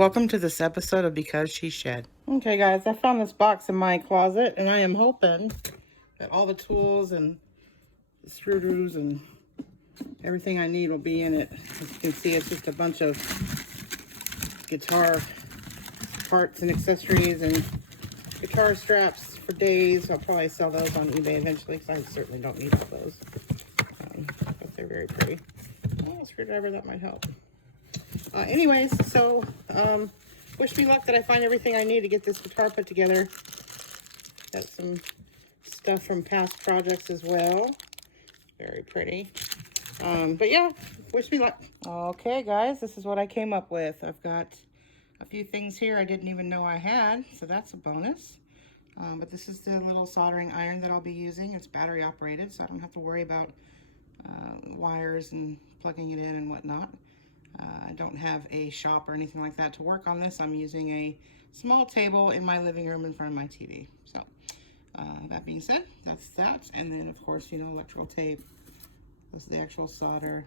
Welcome to this episode of Because She Shed. Okay guys, I found this box in my closet and I am hoping that all the tools and the screws and everything I need will be in it. As you can see, it's just a bunch of guitar parts and accessories and guitar straps for days. I'll probably sell those on eBay eventually because I certainly don't need all those. But they're very pretty. Oh, a screwdriver, that might help. Anyways, so wish me luck that I find everything I need to get this guitar put together. Got some stuff from past projects as well. Very pretty. But yeah, wish me luck. Okay guys, this is what I came up with. I've got a few things here I didn't even know I had, so that's a bonus. But this is the little soldering iron that I'll be using. It's battery operated, so I don't have to worry about wires and plugging it in and whatnot. I don't have a shop or anything like that to work on this. I'm using a small table in my living room in front of my TV. So that being said, that's that. And then of course, you know, electrical tape. This is the actual solder.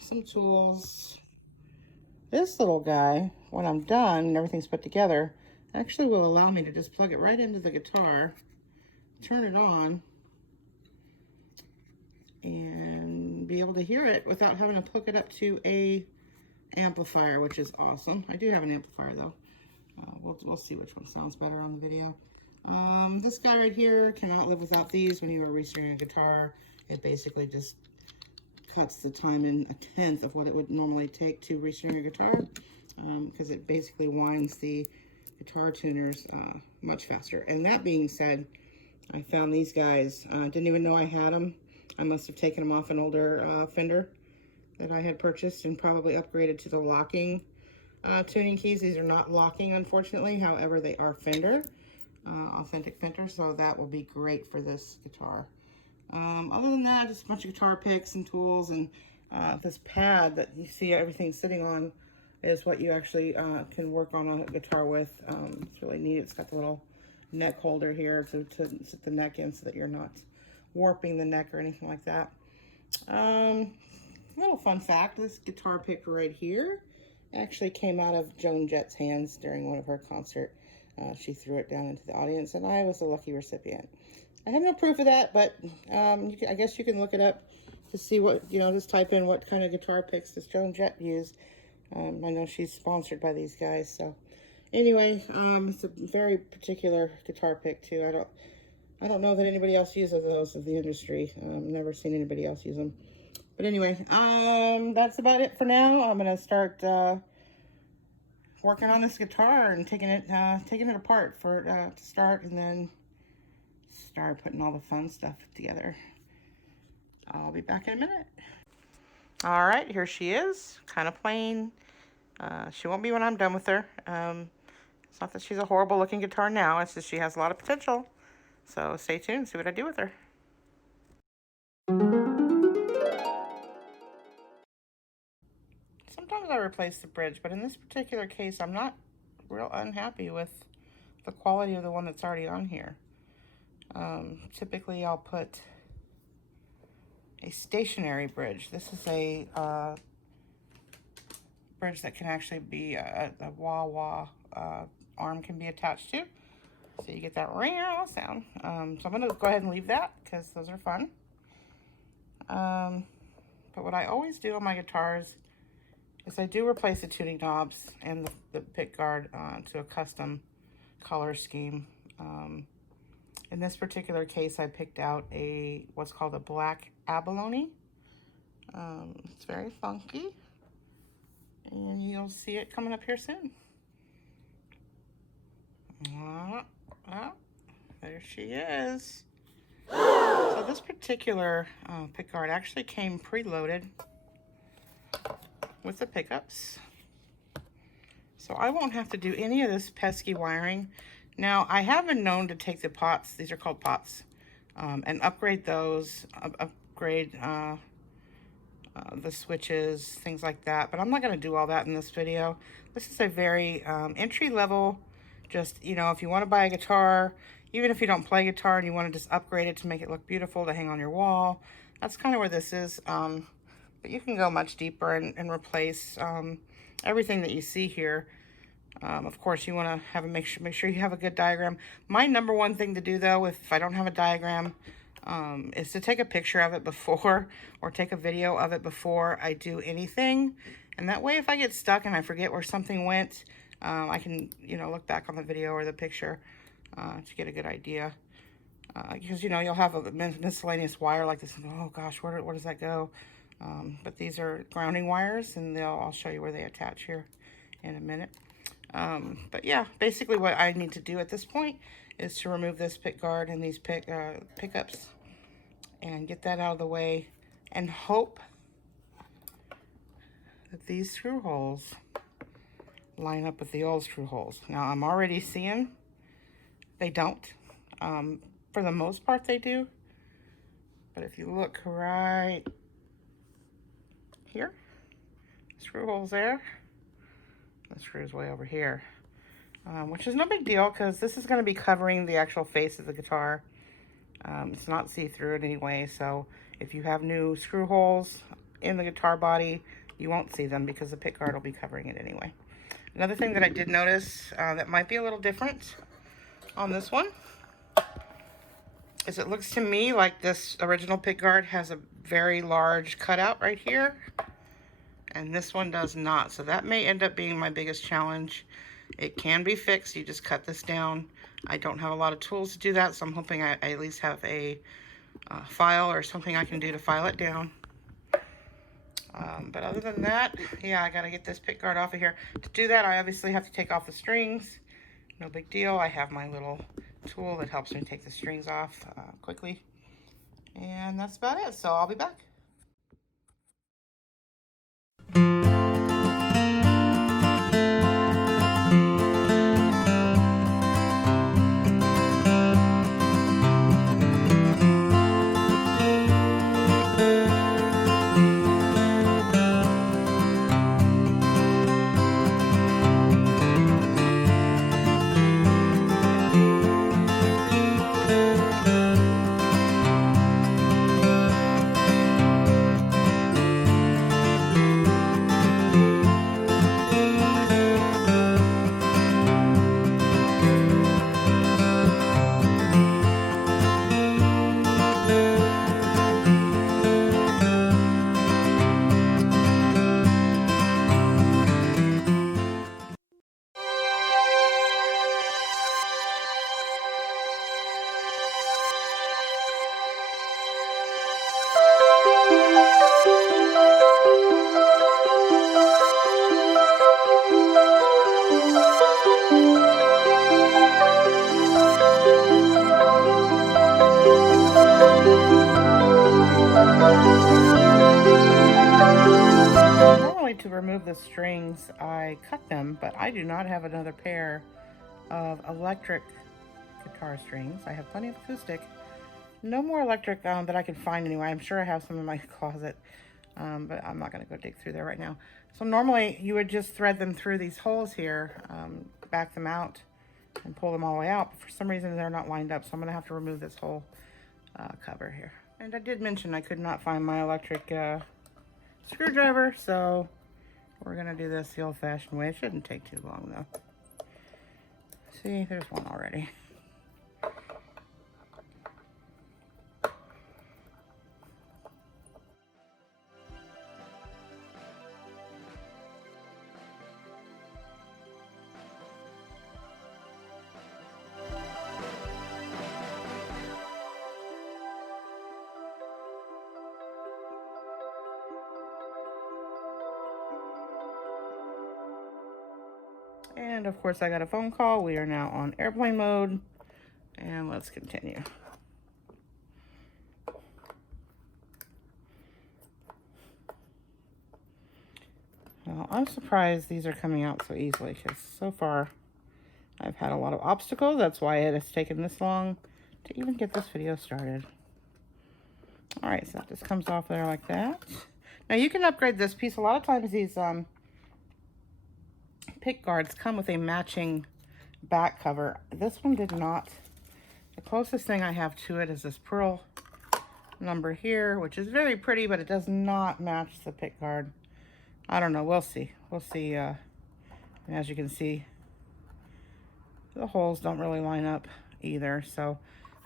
Some tools. This little guy, when I'm done and everything's put together, actually will allow me to just plug it right into the guitar, turn it on, and be able to hear it without having to hook it up to a amplifier, which is awesome. I do have an amplifier though. We'll see which one sounds better on the video. This guy right here, cannot live without these. When you are restringing a guitar, it basically just cuts the time in a tenth of what it would normally take to restring a guitar, because it basically winds the guitar tuners much faster. And that being said, I found these guys. Didn't even know I had them. I must have taken them off an older Fender that I had purchased and probably upgraded to the locking tuning keys. These are not locking, unfortunately. However, they are Fender, authentic Fender, so that will be great for this guitar. Other than that, just a bunch of guitar picks and tools, and this pad that you see everything sitting on is what you actually can work on a guitar with. It's really neat. It's got the little neck holder here to sit the neck in so that you're not warping the neck or anything like that. Little fun fact, this guitar pick right here actually came out of Joan Jett's hands during one of her concerts. She threw it down into the audience and I was the lucky recipient. I have no proof of that, but I guess you can look it up to see what, you know, just type in what kind of guitar picks does Joan Jett use. I know she's sponsored by these guys, so anyway, it's a very particular guitar pick too. I don't know that anybody else uses those in the industry. Never seen anybody else use them. But anyway, that's about it for now. I'm gonna start working on this guitar and taking it apart for to start, and then start putting all the fun stuff together. I'll be back in a minute. All right, here she is, kind of plain. She won't be when I'm done with her. It's not that she's a horrible looking guitar now, it's just she has a lot of potential. So stay tuned, see what I do with her. Sometimes I replace the bridge, but in this particular case, I'm not real unhappy with the quality of the one that's already on here. Typically I'll put a stationary bridge. This is a bridge that can actually be a wah-wah arm can be attached to. So you get that real sound. So I'm gonna go ahead and leave that because those are fun. But what I always do on my guitars is I do replace the tuning knobs and the pick guard to a custom color scheme. In this particular case, I picked out what's called a black abalone. It's very funky, and you'll see it coming up here soon. There she is. So this particular pickguard actually came preloaded with the pickups, so I won't have to do any of this pesky wiring. Now, I have been known to take the pots, these are called pots, and upgrade those, upgrade the switches, things like that, but I'm not going to do all that in this video. This is a very entry-level, just, you know, if you want to buy a guitar, even if you don't play guitar and you want to just upgrade it to make it look beautiful to hang on your wall, that's kind of where this is. But you can go much deeper and replace everything that you see here. Of course, you want to have make sure you have a good diagram. My number one thing to do, though, if I don't have a diagram, is to take a picture of it before, or take a video of it before I do anything. And that way, if I get stuck and I forget where something went, I can, you know, look back on the video or the picture to get a good idea. Because, you know, you'll have a miscellaneous wire like this. And, oh, gosh, where does that go? But these are grounding wires, and I'll show you where they attach here in a minute. But yeah, basically what I need to do at this point is to remove this pick guard and these pickups and get that out of the way, and hope that these screw holes line up with the old screw holes. Now, I'm already seeing they don't. For the most part, they do. But if you look right here, screw holes there. The screw's way over here, which is no big deal because this is going to be covering the actual face of the guitar. It's not see-through in any way, so if you have new screw holes in the guitar body, you won't see them because the pick guard will be covering it anyway. Another thing that I did notice that might be a little different on this one is it looks to me like this original pick guard has a very large cutout right here, and this one does not. So that may end up being my biggest challenge. It can be fixed. You just cut this down. I don't have a lot of tools to do that, so I'm hoping I at least have a file or something I can do to file it down. But other than that, yeah, I got to get this pick guard off of here. To do that, I obviously have to take off the strings. No big deal. I have my little tool that helps me take the strings off quickly. And that's about it. So I'll be back. Normally, to remove the strings, I cut them, but I do not have another pair of electric guitar strings. I have plenty of acoustic. No more electric that I can find anyway. I'm sure I have some in my closet, but I'm not going to go dig through there right now. So normally, you would just thread them through these holes here, back them out, and pull them all the way out. But for some reason, they're not lined up, so I'm going to have to remove this whole cover here. And I did mention I could not find my electric screwdriver, so we're going to do this the old-fashioned way. It shouldn't take too long, though. See, there's one already. And of course I got a phone call. We are now on airplane mode, and let's continue. Well, I'm surprised these are coming out so easily, because so far I've had a lot of obstacles. That's why it has taken this long to even get this video started. All right, so that just comes off there like that. Now you can upgrade this piece. A lot of times these pick guards come with a matching back cover. This one did not. The closest thing I have to it is this pearl number here, which is very pretty, but it does not match the pick guard. I don't know. We'll see. We'll see. And as you can see, the holes don't really line up either. So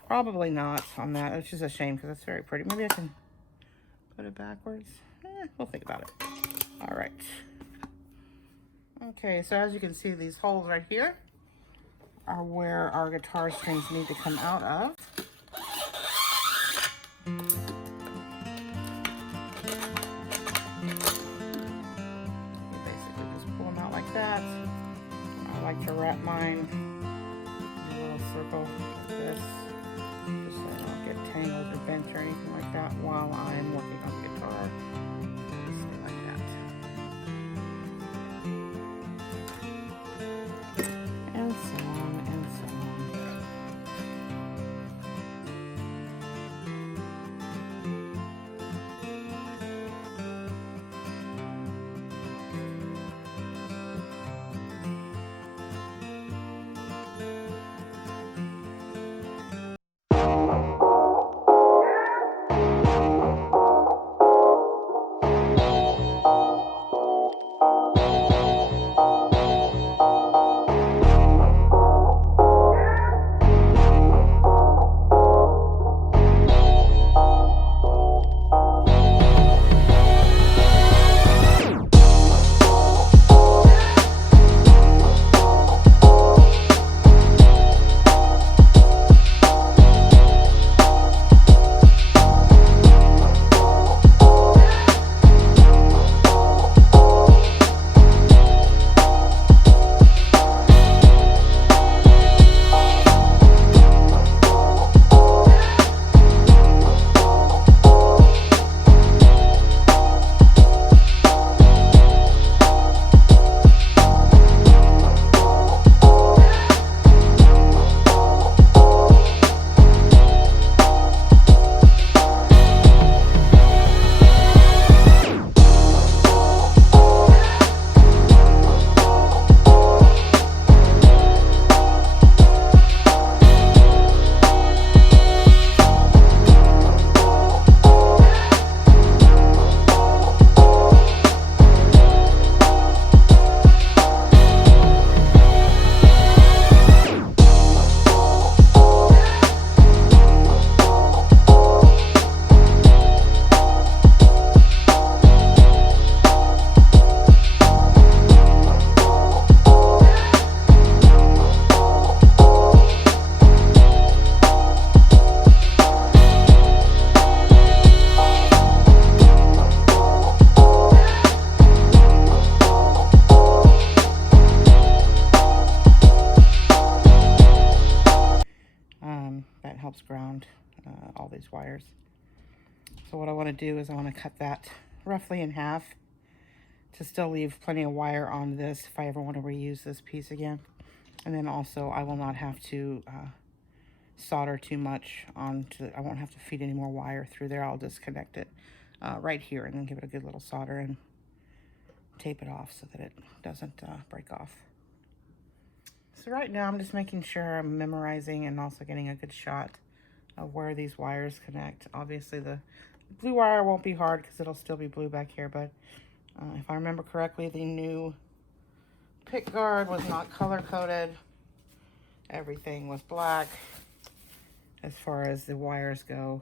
probably not on that, which is a shame because it's very pretty. Maybe I can put it backwards. We'll think about it. All right. Okay, so as you can see, these holes right here are where our guitar strings need to come out of. You basically just pull them out like that. I like to wrap mine in a little circle like this, just so I don't get tangled or bent or anything like that while I'm working on the guitar. Just like that. And so on and so on. That helps ground all these wires. So what I want to do is I want to cut that roughly in half to still leave plenty of wire on this if I ever want to reuse this piece again. And then also I will not have to solder too much onto, I won't have to feed any more wire through there. I'll disconnect it right here and then give it a good little solder and tape it off so that it doesn't break off. So right now I'm just making sure I'm memorizing and also getting a good shot of where these wires connect. Obviously the blue wire won't be hard because it'll still be blue back here, but if I remember correctly, the new pick guard was not color coded. Everything was black as far as the wires go.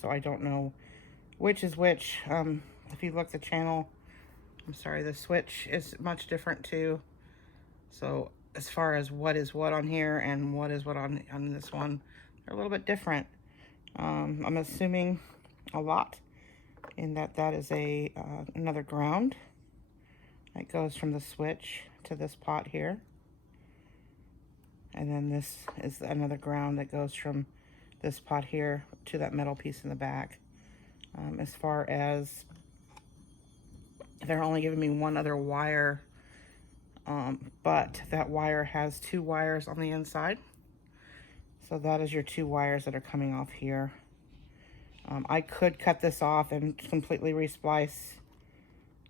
So I don't know which is which. If you look at the channel, I'm sorry, the switch is much different too. So as far as what is what on here and what is what on this one, they're a little bit different. I'm assuming a lot in that is a another ground that goes from the switch to this pot here. And then this is another ground that goes from this pot here to that metal piece in the back. As far as they're only giving me one other wire, but that wire has two wires on the inside. So that is your two wires that are coming off here. I could cut this off and completely resplice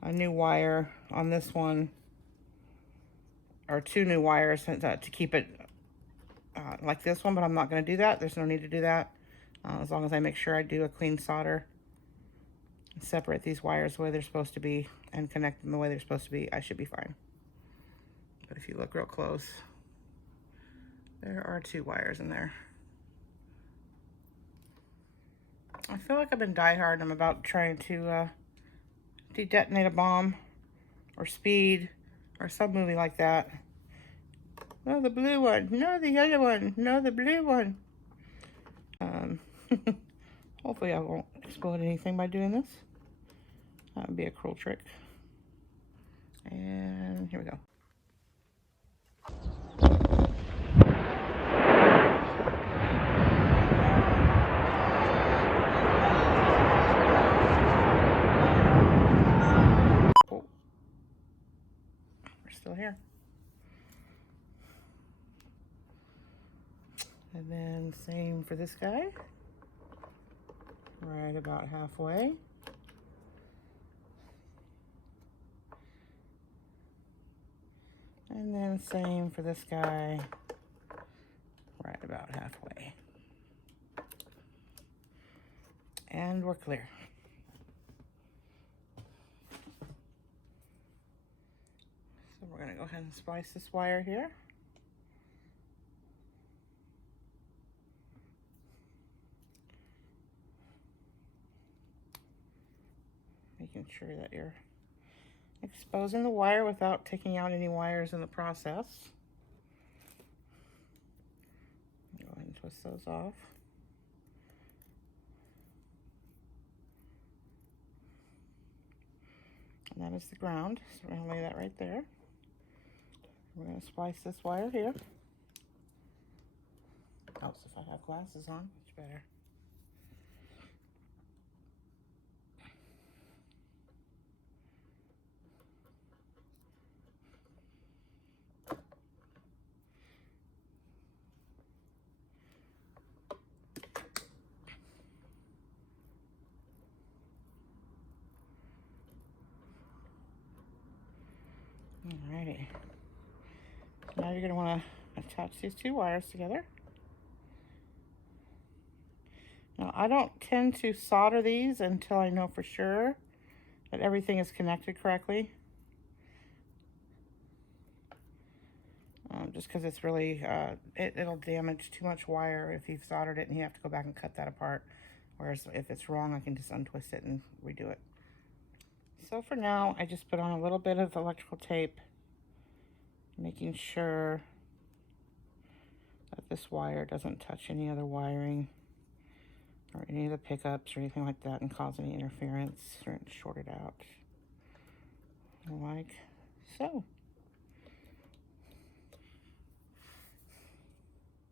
a new wire on this one, or two new wires to keep it like this one, but I'm not going to do that. There's no need to do that as long as I make sure I do a clean solder separate these wires the way they're supposed to be and connect them the way they're supposed to be, I should be fine. But if you look real close, there are 2 wires in there. I feel like I've been Die Hard and I'm about trying to detonate a bomb, or Speed, or some movie like that. No, the blue one. No, the yellow one. No, the blue one. Hopefully I won't explode anything by doing this. That would be a cruel trick. And here we go. Oh. We're still here. And then same for this guy. Right about halfway. And then same for this guy, right about halfway. And we're clear. So we're gonna go ahead and splice this wire here. Making sure that you're exposing the wire without taking out any wires in the process. Go ahead and twist those off. And that is the ground, so we're gonna lay that right there. We're gonna splice this wire here. Helps if I have glasses on, much better. Alrighty. So now you're going to want to attach these 2 wires together. Now I don't tend to solder these until I know for sure that everything is connected correctly. Just because it's really, it'll damage too much wire if you've soldered it and you have to go back and cut that apart. Whereas if it's wrong, I can just untwist it and redo it. So for now, I just put on a little bit of electrical tape, making sure that this wire doesn't touch any other wiring or any of the pickups or anything like that and cause any interference or short it out. Like so.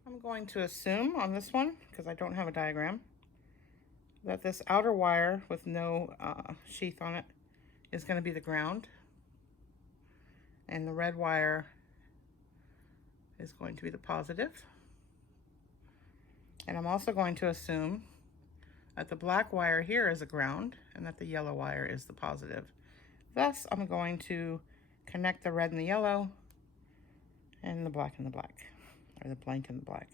I'm going to assume on this one, because I don't have a diagram, that this outer wire with no sheath on it is going to be the ground, and the red wire is going to be the positive. And I'm also going to assume that the black wire here is a ground and that the yellow wire is the positive. Thus, I'm going to connect the red and the yellow and the black and the black, or the blank and the black.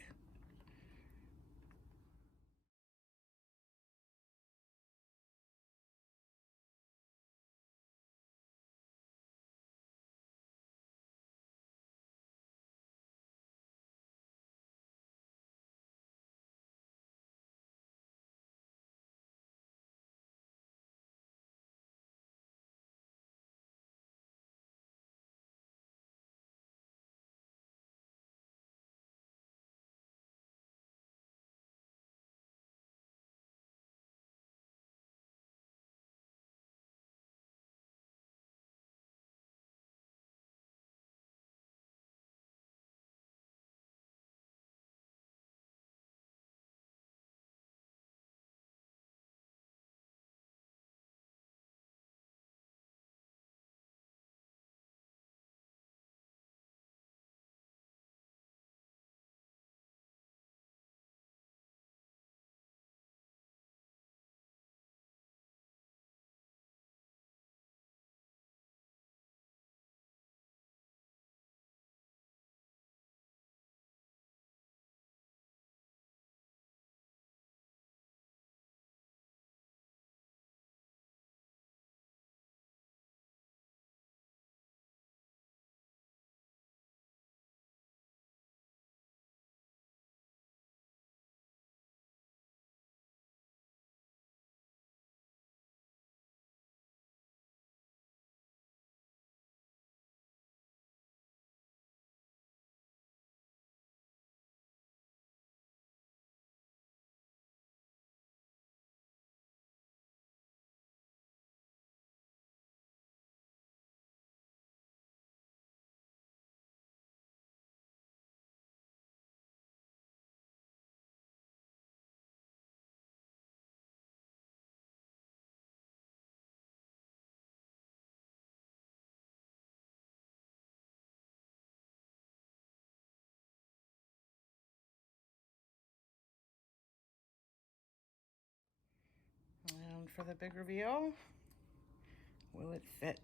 And for the big reveal, will it fit?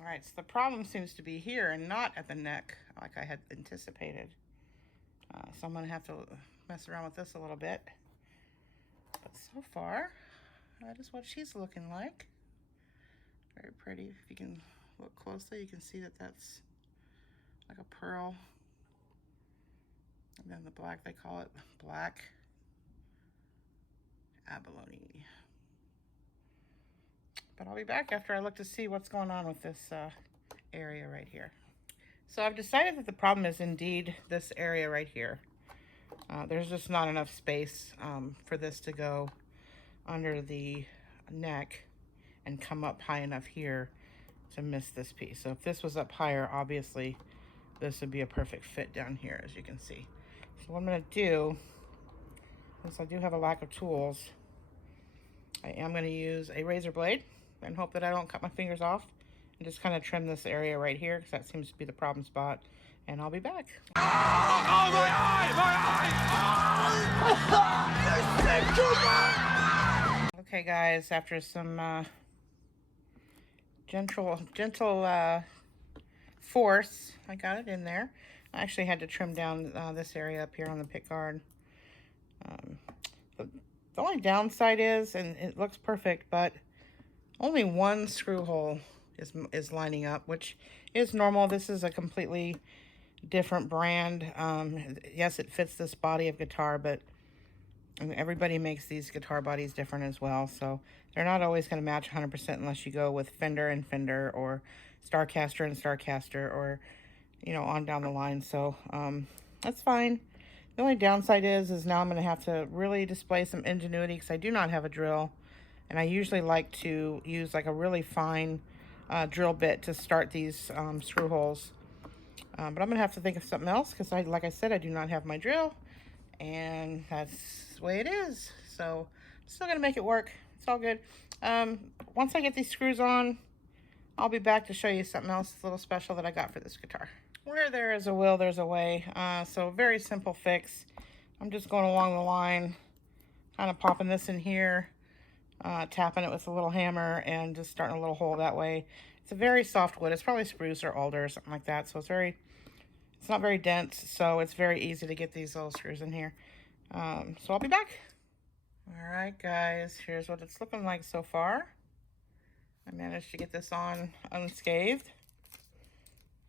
Alright, so the problem seems to be here and not at the neck like I had anticipated. So I'm going to have to mess around with this a little bit. But so far, that is what she's looking like. Very pretty. If you can look closely, you can see that that's like a pearl. And then the black, they call it black abalone. But I'll be back after I look to see what's going on with this area right here. So I've decided that the problem is indeed this area right here. There's just not enough space for this to go under the neck and come up high enough here to miss this piece. So if this was up higher, obviously this would be a perfect fit down here, as you can see. So what I'm going to do, since I do have a lack of tools, I am going to use a razor blade and hope that I don't cut my fingers off, and just kind of trim this area right here because that seems to be the problem spot, and I'll be back. Oh, my eye! My eye! Okay guys, after some gentle force, I got it in there. I actually had to trim down this area up here on the pick guard. The only downside is, and it looks perfect, but only one screw hole is lining up, which is normal. This is a completely different brand. Yes, it fits this body of guitar, but I mean, everybody makes these guitar bodies different as well, so they're not always going to match 100% unless you go with Fender and Fender, or Starcaster and Starcaster, or, you know, on down the line. So that's fine. The only downside is now I'm going to have to really display some ingenuity because I do not have a drill. And I usually like to use like a really fine drill bit to start these screw holes. But I'm going to have to think of something else because, like I said, I do not have my drill. And that's the way it is. So I'm still going to make it work. It's all good. Once I get these screws on, I'll be back to show you something else a little special that I got for this guitar. Where there is a will, there's a way. So very simple fix. I'm just going along the line, kind of popping this in here. Tapping it with a little hammer and just starting a little hole that way. It's a very soft wood. It's probably spruce or alder or something like that. So it's not very dense. So it's very easy to get these little screws in here. So I'll be back. All right, guys, here's what it's looking like so far. I managed to get this on unscathed.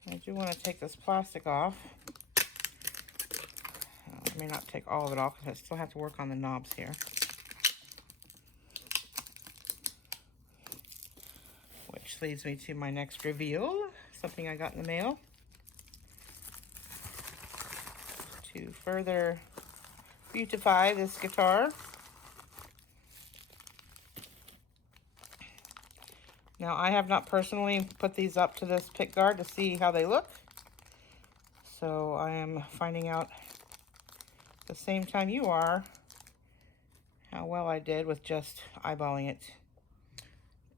I do want to take this plastic off. I may not take all of it off because I still have to work on the knobs here. Which leads me to my next reveal, something I got in the mail. To further beautify this guitar. Now, I have not personally put these up to this pick guard to see how they look. So I am finding out at the same time you are how well I did with just eyeballing it.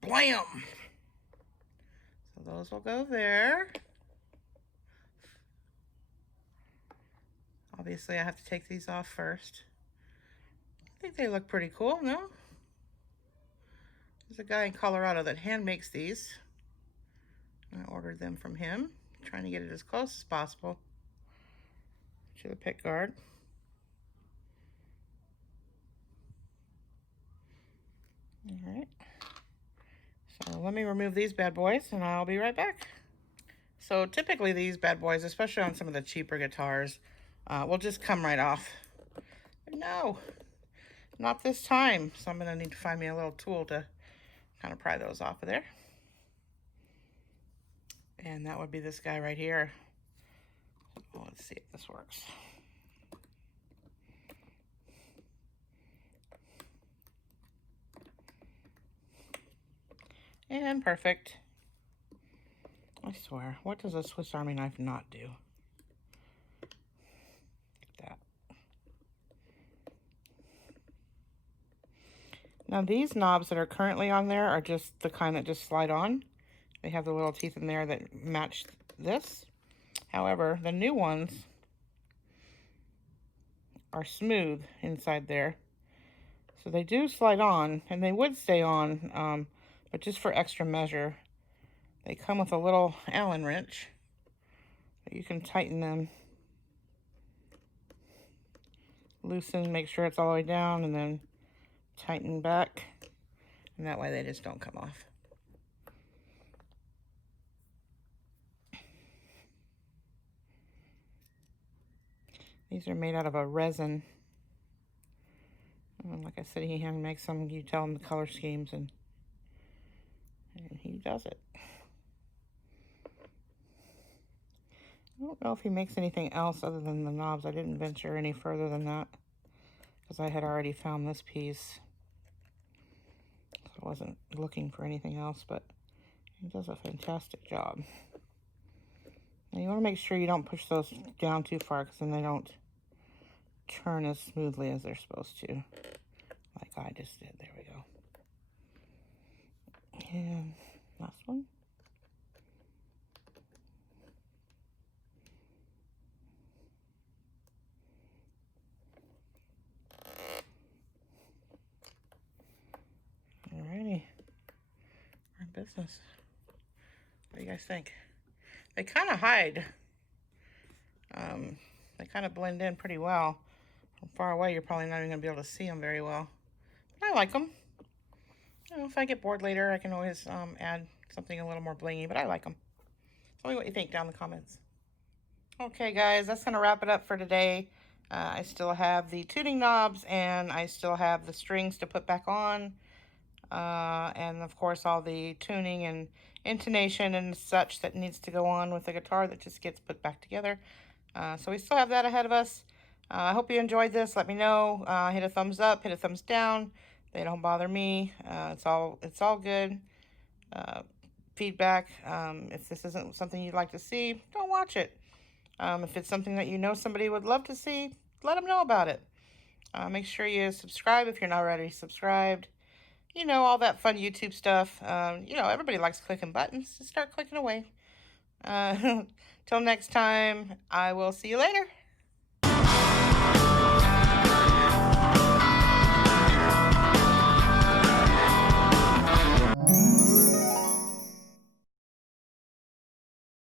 Blam! So those will go there. Obviously, I have to take these off first. I think they look pretty cool, no? There's a guy in Colorado that hand makes these. I ordered them from him, trying to get it as close as possible to the pick guard. All right. So let me remove these bad boys and I'll be right back. So typically these bad boys, especially on some of the cheaper guitars, will just come right off. But no, not this time. So I'm gonna need to find me a little tool to kind of pry those off of there. And that would be this guy right here. Oh, let's see if this works. And perfect. I swear, what does a Swiss Army knife not do? That. Now these knobs that are currently on there are just the kind that just slide on. They have the little teeth in there that match this. However, the new ones are smooth inside there. So they do slide on, and they would stay on, but just for extra measure. They come with a little Allen wrench that you can tighten them, loosen, make sure it's all the way down, and then tighten back. And that way they just don't come off. These are made out of a resin. And like I said, he hand makes some. You tell him the color schemes, and he does it. I don't know if he makes anything else other than the knobs. I didn't venture any further than that because I had already found this piece. So I wasn't looking for anything else, but he does a fantastic job. Now you want to make sure you don't push those down too far because then they don't turn as smoothly as they're supposed to. Like I just did. There we go. And last one. Alrighty. We're in business. What do you guys think? They kind of hide. They kind of blend in pretty well. From far away, you're probably not even going to be able to see them very well. But I like them. You know, if I get bored later, I can always add something a little more blingy, but I like them. Tell me what you think down in the comments. Okay, guys, that's going to wrap it up for today. I still have the tuning knobs, and I still have the strings to put back on. And, of course, all the tuning and intonation and such that needs to go on with the guitar that just gets put back together. So we still have that ahead of us. I hope you enjoyed this. Let me know. Hit a thumbs up, hit a thumbs down. They don't bother me. It's all good. Feedback. If this isn't something you'd like to see, don't watch it. If it's something that you know somebody would love to see, let them know about it. Make sure you subscribe if you're not already subscribed. You know, all that fun YouTube stuff. You know, everybody likes clicking buttons. Just start clicking away. Till next time, I will see you later.